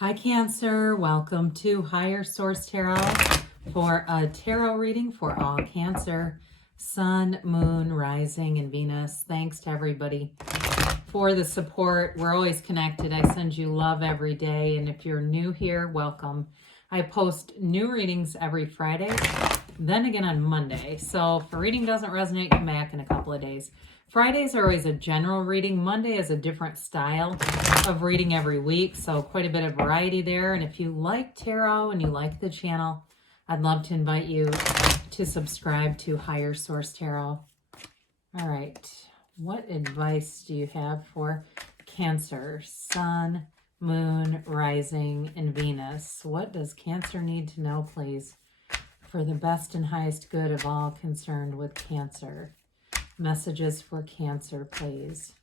Hi Cancer, welcome to Higher Source Tarot for a tarot reading for all Cancer, Sun, Moon, Rising, and Venus. Thanks to everybody for the support. We're always connected. I send you love every day, and if you're new here, welcome. I post new readings every Friday, then again on Monday. So if a reading doesn't resonate, come back in a couple of days. Fridays are always a general reading. Monday is a different style of reading every week, so quite a bit of variety there. And if you like tarot and you like the channel, I'd love to invite you to subscribe to Higher Source Tarot. All right, what advice do you have for Cancer, Sun, Moon, Rising, and Venus? What does Cancer need to know, please, for the best and highest good of all concerned with Cancer? Messages for Cancer, please.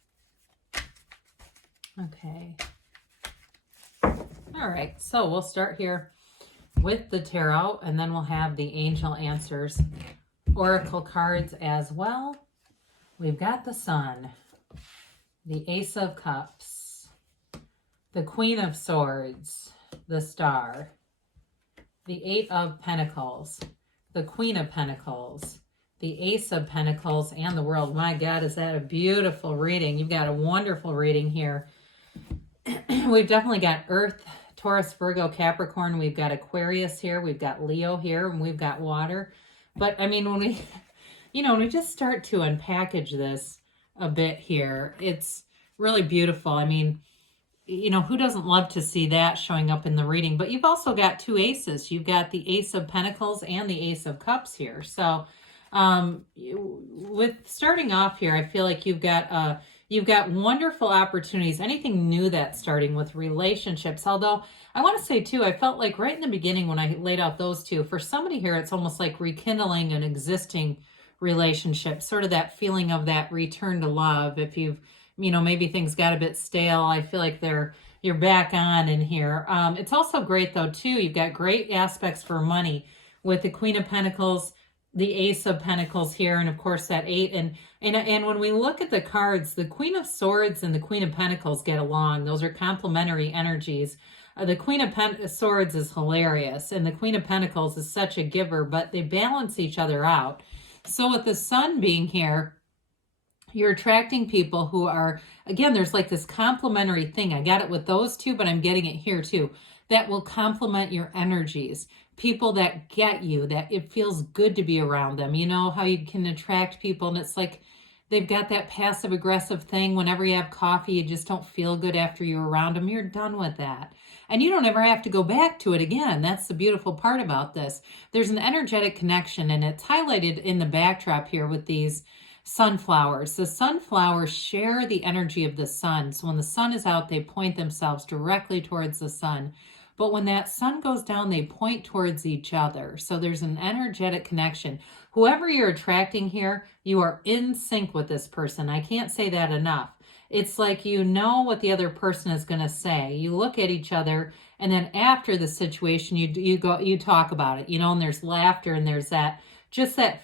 Okay. All right, so we'll start here with the tarot, and then we'll have the angel answers, oracle cards as well. We've got the Sun, the Ace of Cups, the Queen of Swords, the Star, the Eight of Pentacles, the Queen of Pentacles, the Ace of Pentacles, and the World. My God, is that a beautiful reading? You've got a wonderful reading here. We've definitely got Earth, Taurus, Virgo, Capricorn. We've got Aquarius here. We've got Leo here, and we've got water. But, I mean, when we, when we just start to unpackage this a bit here, it's really beautiful. I mean, who doesn't love to see that showing up in the reading? But you've also got two aces. You've got the Ace of Pentacles and the Ace of Cups here. So, with starting off here, I feel like you've got wonderful opportunities, anything new that's starting with relationships. Although I want to say too, I felt like right in the beginning when I laid out those two, for somebody here, it's almost like rekindling an existing relationship, sort of that feeling of that return to love. If you've, maybe things got a bit stale, I feel like you're back on in here. It's also great though too, you've got great aspects for money with the Queen of Pentacles, the Ace of Pentacles here, and of course that Eight. And when we look at the cards, the Queen of Swords and the Queen of Pentacles get along. Those are complementary energies. The Queen of Swords is hilarious, and the Queen of Pentacles is such a giver, but they balance each other out. So with the Sun being here, you're attracting people who are, again, there's like this complementary thing. I got it with those two, but I'm getting it here too. That will complement your energies. People that get you, that it feels good to be around them. You know how you can attract people and it's like they've got that passive aggressive thing. Whenever you have coffee, you just don't feel good after you're around them. You're done with that. And you don't ever have to go back to it again. That's the beautiful part about this. There's an energetic connection, and it's highlighted in the backdrop here with these sunflowers. The sunflowers share the energy of the sun. So when the sun is out, they point themselves directly towards the sun. But when that sun goes down, they point towards each other. So there's an energetic connection. Whoever you're attracting here, you are in sync with this person. I can't say that enough. It's like you know what the other person is going to say. You look at each other, and then after the situation, you talk about it, and there's laughter, and there's that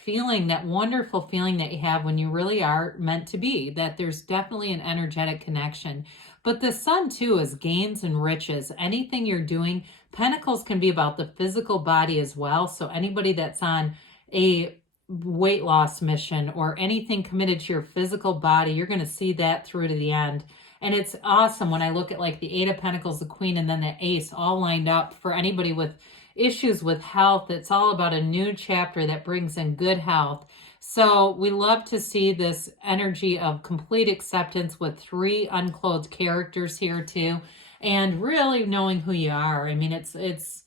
feeling, that wonderful feeling that you have when you really are meant to be, that there's definitely an energetic connection. But the Sun too is gains and riches. Anything you're doing, Pentacles can be about the physical body as well. So anybody that's on a weight loss mission or anything committed to your physical body, you're going to see that through to the end. And it's awesome when I look at like the Eight of Pentacles, the Queen, and then the Ace all lined up for anybody with issues with health. It's all about a new chapter that brings in good health. So we love to see this energy of complete acceptance with three unclothed characters here too, and really knowing who you are. I mean, it's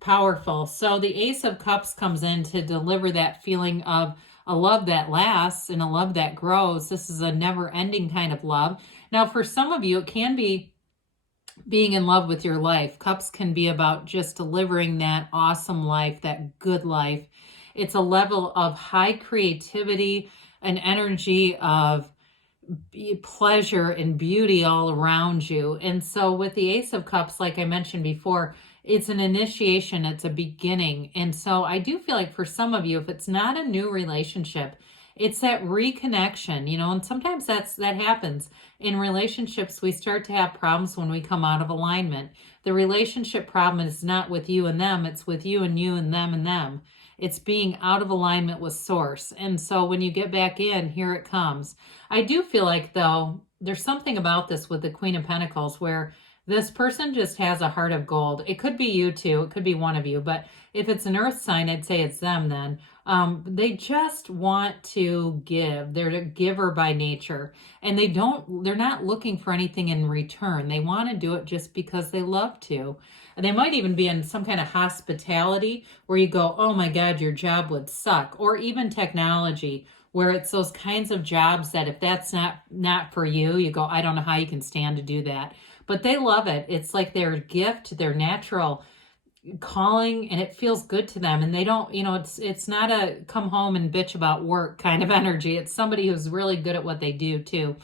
powerful. So the Ace of Cups comes in to deliver that feeling of a love that lasts and a love that grows. This is a never-ending kind of love. Now, for some of you, it can be being in love with your life. Cups can be about just delivering that awesome life, that good life. It's a level of high creativity, an energy of pleasure and beauty all around you. And so with the Ace of Cups, like I mentioned before, it's an initiation, it's a beginning. And so I do feel like for some of you, if it's not a new relationship, It's that reconnection, and sometimes that happens. In relationships, we start to have problems when we come out of alignment. The relationship problem is not with you and them, it's with you and them and them. It's being out of alignment with source. And so when you get back in, here it comes. I do feel like, though, there's something about this with the Queen of Pentacles where this person just has a heart of gold. It could be you too. It could be one of you. But if it's an earth sign, I'd say it's them then. They just want to give. They're a giver by nature. And they're not looking for anything in return. They want to do it just because they love to. And they might even be in some kind of hospitality where you go, oh my God, your job would suck. Or even technology where it's those kinds of jobs that if that's not for you, you go, I don't know how you can stand to do that. But they love it. It's like their gift, their natural calling, and it feels good to them. And they don't, it's not a come home and bitch about work kind of energy. It's somebody who's really good at what they do too.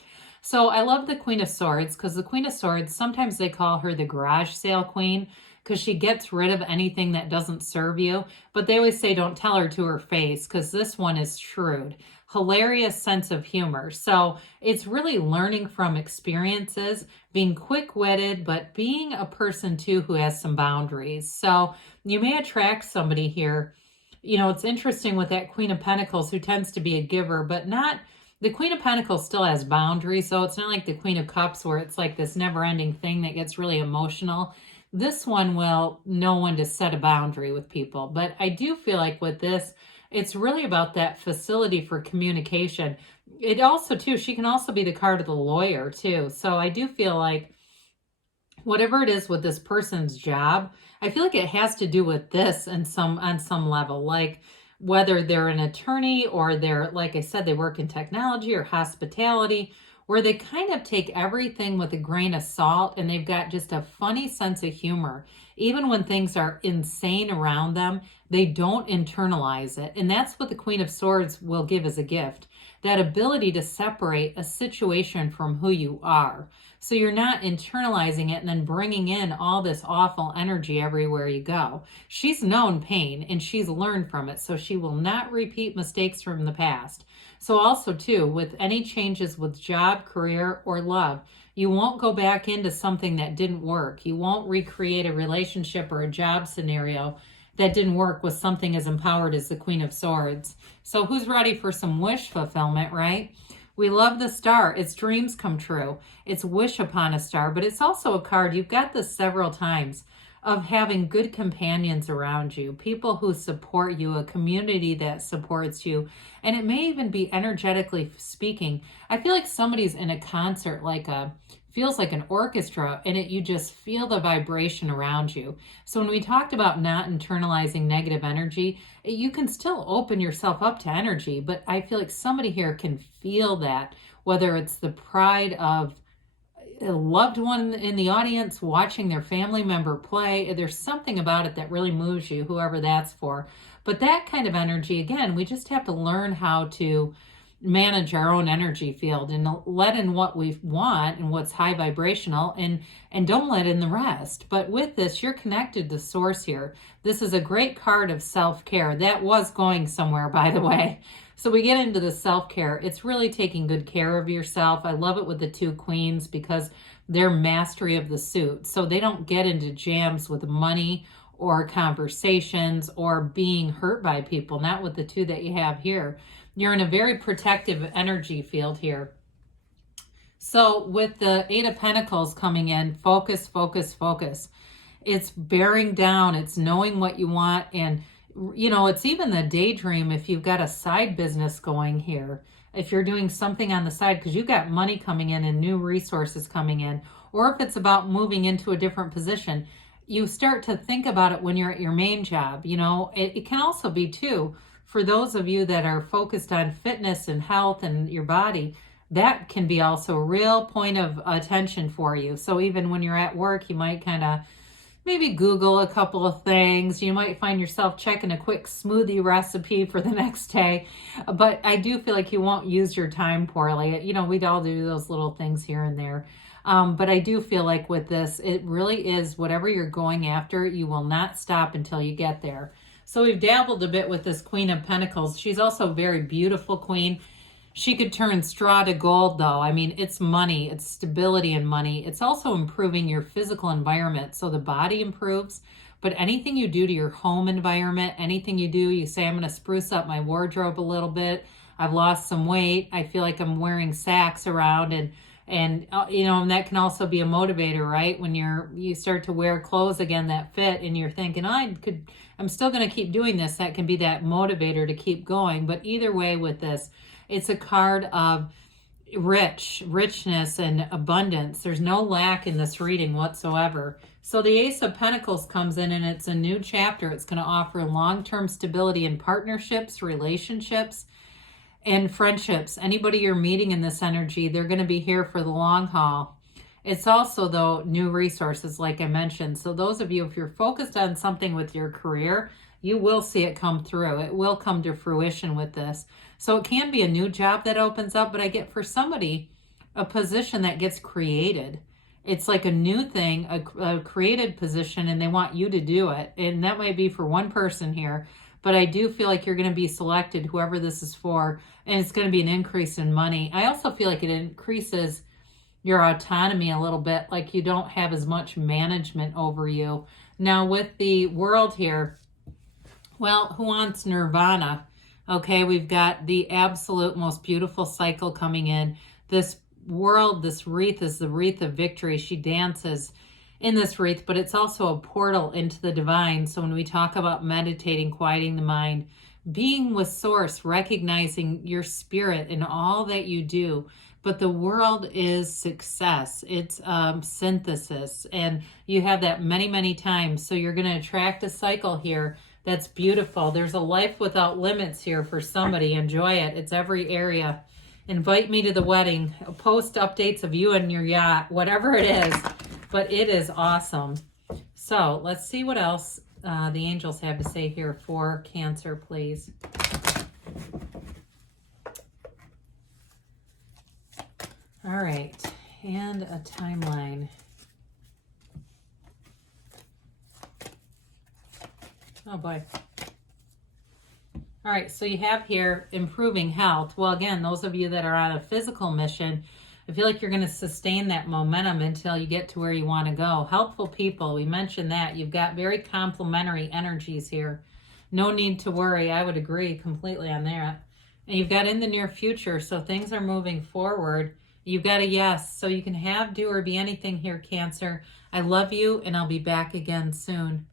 So I love the Queen of Swords because the Queen of Swords, sometimes they call her the garage sale queen because she gets rid of anything that doesn't serve you. But they always say don't tell her to her face because this one is shrewd. Hilarious sense of humor. So it's really learning from experiences, being quick-witted, but being a person too who has some boundaries. So you may attract somebody here. It's interesting with that Queen of Pentacles who tends to be a giver, but not, the Queen of Pentacles still has boundaries. So it's not like the Queen of Cups where it's like this never-ending thing that gets really emotional. This one will know when to set a boundary with people. But I do feel like with this, it's really about that facility for communication. It also, too, she can also be the card of the lawyer, too. So I do feel like whatever it is with this person's job, I feel like it has to do with this on some level. Like whether they're an attorney or they're, like I said, they work in technology or hospitality, where they kind of take everything with a grain of salt and they've got just a funny sense of humor. Even when things are insane around them, they don't internalize it. And that's what the Queen of Swords will give as a gift. That ability to separate a situation from who you are. So you're not internalizing it and then bringing in all this awful energy everywhere you go. She's known pain and she's learned from it. So she will not repeat mistakes from the past. So also too, with any changes with job, career, or love, you won't go back into something that didn't work. You won't recreate a relationship or a job scenario that didn't work with something as empowered as the Queen of Swords. So who's ready for some wish fulfillment, right? We love the star. It's dreams come true. It's wish upon a star, but it's also a card. You've got this several times of having good companions around you, people who support you, a community that supports you. And it may even be energetically speaking. I feel like somebody's in a concert, feels like an orchestra, and you just feel the vibration around you. So when we talked about not internalizing negative energy, you can still open yourself up to energy, but I feel like somebody here can feel that, whether it's the pride of a loved one in the audience watching their family member play. There's something about it that really moves you, whoever that's for. But that kind of energy, again, we just have to learn how to manage our own energy field and let in what we want and what's high vibrational and don't let in the rest. But with this, you're connected to source here. This is a great card of self-care. That was going somewhere, by the way. So we get into the self-care. It's really taking good care of yourself. I love it with the two queens because they're mastery of the suit. So they don't get into jams with money or conversations or being hurt by people. Not with the two that you have here. You're in a very protective energy field here. So with the Eight of Pentacles coming in, focus, focus, focus. It's bearing down. It's knowing what you want. And, it's even the daydream if you've got a side business going here. If you're doing something on the side because you've got money coming in and new resources coming in. Or if it's about moving into a different position. You start to think about it when you're at your main job. It can also be, too, for those of you that are focused on fitness and health and your body, that can be also a real point of attention for you. So even when you're at work, you might kind of maybe Google a couple of things. You might find yourself checking a quick smoothie recipe for the next day. But I do feel like you won't use your time poorly. We'd all do those little things here and there. But I do feel like with this, it really is whatever you're going after, you will not stop until you get there. So we've dabbled a bit with this Queen of Pentacles. She's also a very beautiful queen. She could turn straw to gold, though. I mean, it's money, it's stability and money. It's also improving your physical environment. So the body improves, but anything you do to your home environment, anything you do, you say, I'm going to spruce up my wardrobe a little bit. I've lost some weight. I feel like I'm wearing sacks around, and you know, and that can also be a motivator, right? When you start to wear clothes again that fit, and you're thinking, I'm still going to keep doing this. That can be that motivator to keep going. But either way, with this, it's a card of richness and abundance. There's no lack in this reading whatsoever. So the Ace of Pentacles comes in, and it's a new chapter. It's going to offer long-term stability in partnerships, relationships, and friendships. Anybody you're meeting in this energy, they're going to be here for the long haul. It's also, though, new resources, like I mentioned. So those of you, if you're focused on something with your career, you will see it come through. It will come to fruition with this. So it can be a new job that opens up, but I get for somebody a position that gets created. It's like a new thing, a created position, and they want you to do it. And that might be for one person here, but I do feel like you're going to be selected, whoever this is for, and it's going to be an increase in money. I also feel like it increases your autonomy a little bit, like you don't have as much management over you. Now with the World here, well, who wants nirvana? Okay, we've got the absolute most beautiful cycle coming in. This World, this wreath is the wreath of victory. She dances in this wreath, but it's also a portal into the divine. So when we talk about meditating, quieting the mind, being with Source, recognizing your spirit in all that you do. But the World is success. It's synthesis. And you have that many, many times. So you're going to attract a cycle here that's beautiful. There's a life without limits here for somebody. Enjoy it. It's every area. Invite me to the wedding. Post updates of you and your yacht, whatever it is. But it is awesome. So let's see what else the angels have to say here for Cancer, please. All right, and a timeline. Oh boy. All right, so you have here improving health. Well, again, those of you that are on a physical mission, I feel like you're going to sustain that momentum until you get to where you want to go. Helpful people, we mentioned that. You've got very complementary energies here. No need to worry. I would agree completely on that. And you've got in the near future, so things are moving forward. You've got a yes, so you can have, do, or be anything here, Cancer. I love you, and I'll be back again soon.